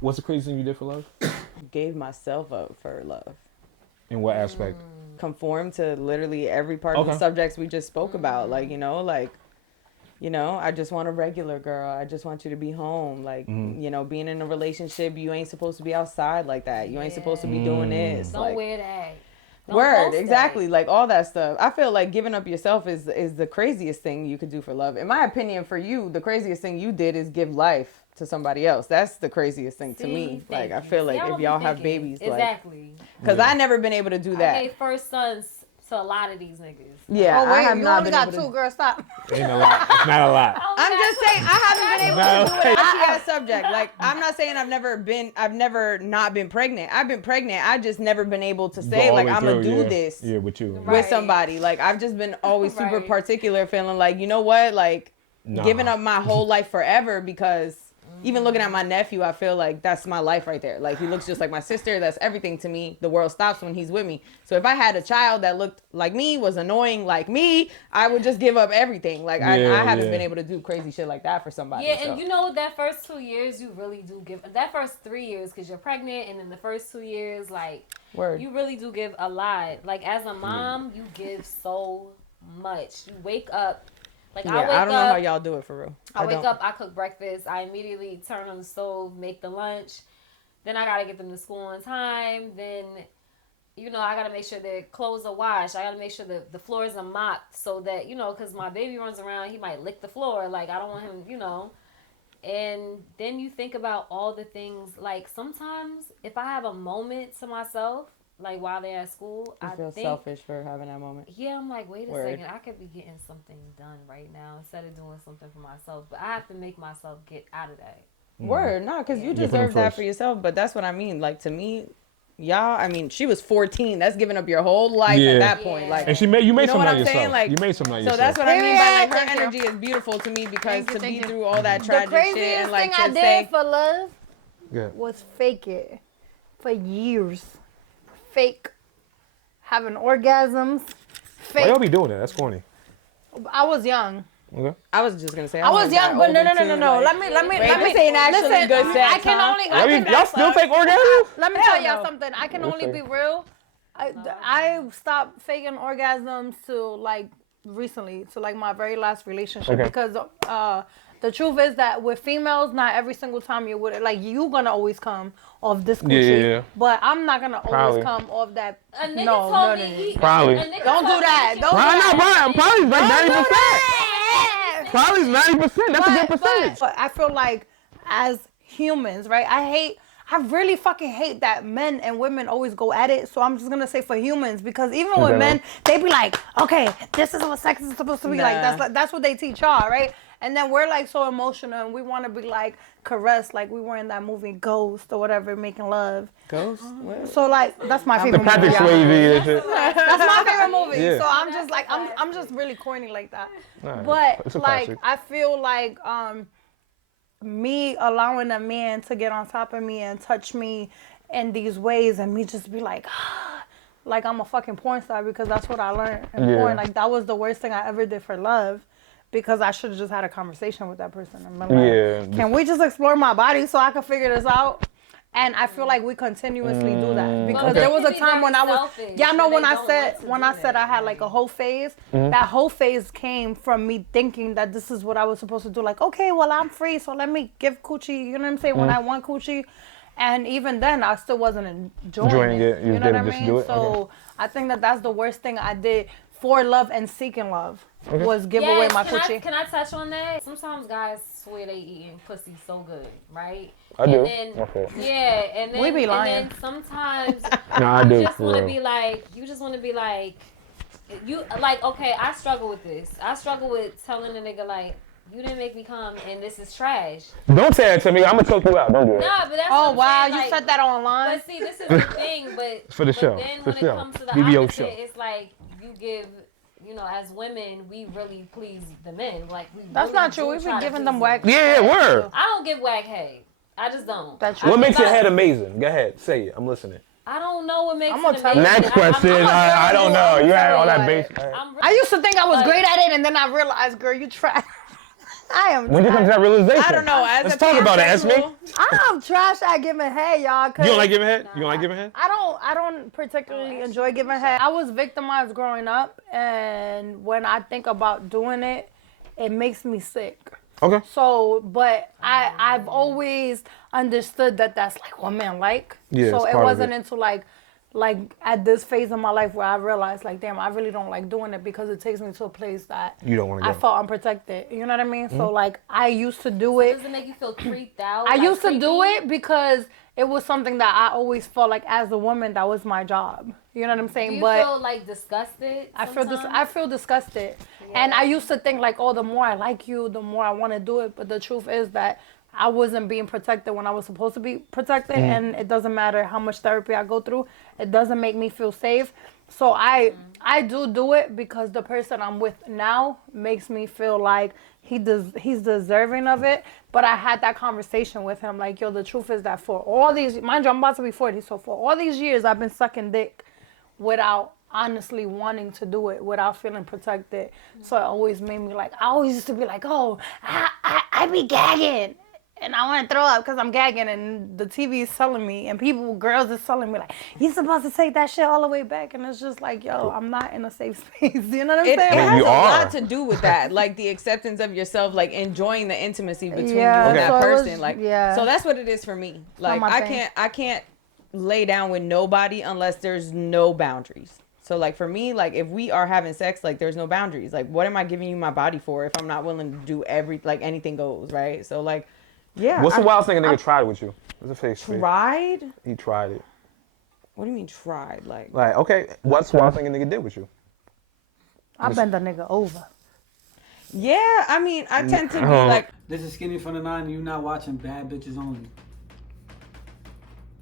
What's the craziest thing you did for love? Gave myself up for love. In what aspect? Conform to literally every part of the Okay. subjects we just spoke about. Like, I just want a regular girl. I just want you to be home. Like, being in a relationship, you ain't supposed to be outside like that. You ain't supposed to be doing this. Don't wear that. Don't Word, post exactly. that. Like all that stuff. I feel like giving up yourself is the craziest thing you could do for love. In my opinion, for you, the craziest thing you did is give life to somebody else. That's the craziest thing to me. Like I feel like if y'all have babies, exactly. Because I never been able to do that. I gave first sons to a lot of these niggas. Yeah, Oh wait, I have you not only been got able to. two, girl. Stop. Ain't a lot. It's not a lot. I'm just saying I haven't been able to do it. Touchy ass subject. Like I'm not saying I've never not been pregnant. I've been pregnant. I just never been able to say like I'm gonna do this. Yeah, with you. With somebody. Like I've just been always super particular, feeling like, you know what, like giving up my whole life forever because even looking at my nephew, I feel like that's my life right there. Like he looks just like my sister. That's everything to me. The world stops when he's with me. So if I had a child that looked like me, was annoying like me, I would just give up everything. Like I haven't been able to do crazy shit like that for somebody. Yeah, and you know that first 2 years, you really do give. That first 3 years, because you're pregnant, and then the first 2 years, like, you really do give a lot. Like, as a mom, you give so much. You wake up. Like, I don't know how y'all do it for real. I wake up, I cook breakfast. I immediately turn on the stove, make the lunch. Then I got to get them to school on time. Then, I got to make sure their clothes are washed. I got to make sure the floors are mopped so that, because my baby runs around, he might lick the floor. Like, I don't want him, And then you think about all the things. Like, sometimes if I have a moment to myself, like while they're at school, I feel selfish for having that moment. Yeah, I'm like, wait a second, I could be getting something done right now instead of doing something for myself. But I have to make myself get out of that. Word, no, because you deserve that for yourself. But that's what I mean. Like to me, y'all, I mean, she was 14. That's giving up your whole life at that point. Like, and you made something out of yourself. Like, you made something out of yourself. So that's what I mean by like her energy is beautiful to me because to be through all that tragic shit and like the craziest thing I did for love was fake it for years. Fake having orgasms. Fake. Why y'all be doing that? That's corny. I was young. Okay. I was just gonna say I was young, but no. Like, let me. This ain't actually listen, good sex. I can only. Y'all still fake orgasms? Let me tell y'all something. I can only be real. I stopped faking orgasms to like recently, to like my very last relationship because the truth is that with females, not every single time you would like you gonna always come off this coochie, but I'm not gonna always come off that. A nigga told me probably. Don't do that. Don't probably like 90%. Probably 90%. That's a good percentage. But I feel like as humans, right? I really fucking hate that men and women always go at it. So I'm just gonna say for humans, because even with men, they be like, okay, this is what sex is supposed to be like. That's what they teach y'all, right? And then we're like so emotional and we want to be like caressed, like we were in that movie Ghost or whatever, making love. Ghost? So like that's my favorite movie. Patrick Swayze and shit. That's my favorite movie. Yeah. So I'm just like I'm just really corny like that. Right. But like I feel like me allowing a man to get on top of me and touch me in these ways and me just be like like I'm a fucking porn star because that's what I learned in porn. Like that was the worst thing I ever did for love. Because I should have just had a conversation with that person. And been like, can we just explore my body so I can figure this out? And I feel like we continuously do that. Because there was a time when I was, y'all know when I said I had like a whole phase, that whole phase came from me thinking that this is what I was supposed to do. Like, okay, well, I'm free, so let me give coochie, you know what I'm saying, when I want coochie. And even then, I still wasn't enjoying it. You know what I mean? So I think that that's the worst thing I did for love and seeking love. Was give away my coochie. Can I touch on that? Sometimes guys swear they eating pussy so good, right? I do. And then, and then we be lying. And then sometimes I do. You just want to be like, you like, okay, I struggle with this. I struggle with telling a nigga like, you didn't make me come and this is trash. Don't say it to me. I'm gonna choke you out. Don't do it. Nah, but that's oh what wow, I'm saying. you said that online. But see, this is the thing. But for the show. Then for when show. it comes to the BBO opposite, show. it's like you give. As women, we really please the men. Like that's not true. We've been giving them whack. Yeah, word. I don't give whack head. I just don't. That's true. What makes your head amazing? Go ahead, say it. I'm listening. I don't know what makes it amazing. Next question. I don't know. You had all that base. I used to think I was great at it, and then I realized, girl, you tried. I am. When did you come to that realization? I don't know. Let's talk about it, Esme. I'm trash at giving head, y'all. You don't like giving head? You don't like giving head? I don't particularly enjoy giving head. I was victimized growing up, and when I think about doing it, it makes me sick. Okay. So, but I've always understood that that's like what men like. Yeah, so it's it part of wasn't it. until like at this phase of my life where I realized like, damn, I really don't like doing it because it takes me to a place that You don't want to I go. felt unprotected. You know what I mean? So like I used to do it. Does it make you feel creeped out? I like used to do creepy? it because it was something that I always felt like as a woman that was my job. You know what I'm saying? Do you but feel like disgusted? I feel disgusted. And I used to think like, oh, the more I like you, the more I want to do it. But the truth is that I wasn't being protected when I was supposed to be protected. And it doesn't matter how much therapy I go through. It doesn't make me feel safe. So I do it because the person I'm with now makes me feel like he's deserving of it. But I had that conversation with him. Like, yo, the truth is that for all these, mind you, I'm about to be 40. So for all these years, I've been sucking dick without honestly wanting to do it, without feeling protected. So it always made me like, I always used to be like, oh, I be gagging. And I want to throw up because I'm gagging and the TV is telling me and girls is telling me like, you supposed to take that shit all the way back. And it's just like, yo, I'm not in a safe space. You know what I'm saying? It has You a are. lot to do with that, like the acceptance of yourself, like enjoying the intimacy between you Yeah, and that so it was- person. Like, yeah. so that's what it is for me. Like, my thing. I can't lay down with nobody unless there's no boundaries. So like for me, like if we are having sex, like there's no boundaries. Like what am I giving you my body for if I'm not willing to do anything goes, right? So like, yeah. What's the wildest thing a nigga tried with you? What's the face? Tried? He tried it. What do you mean tried? Like Okay, what's the wildest thing a nigga did with you? I bend the nigga over. yeah, I mean, I tend to be like, This is Skinny from the 9, and you're not watching Bad Bitches Only.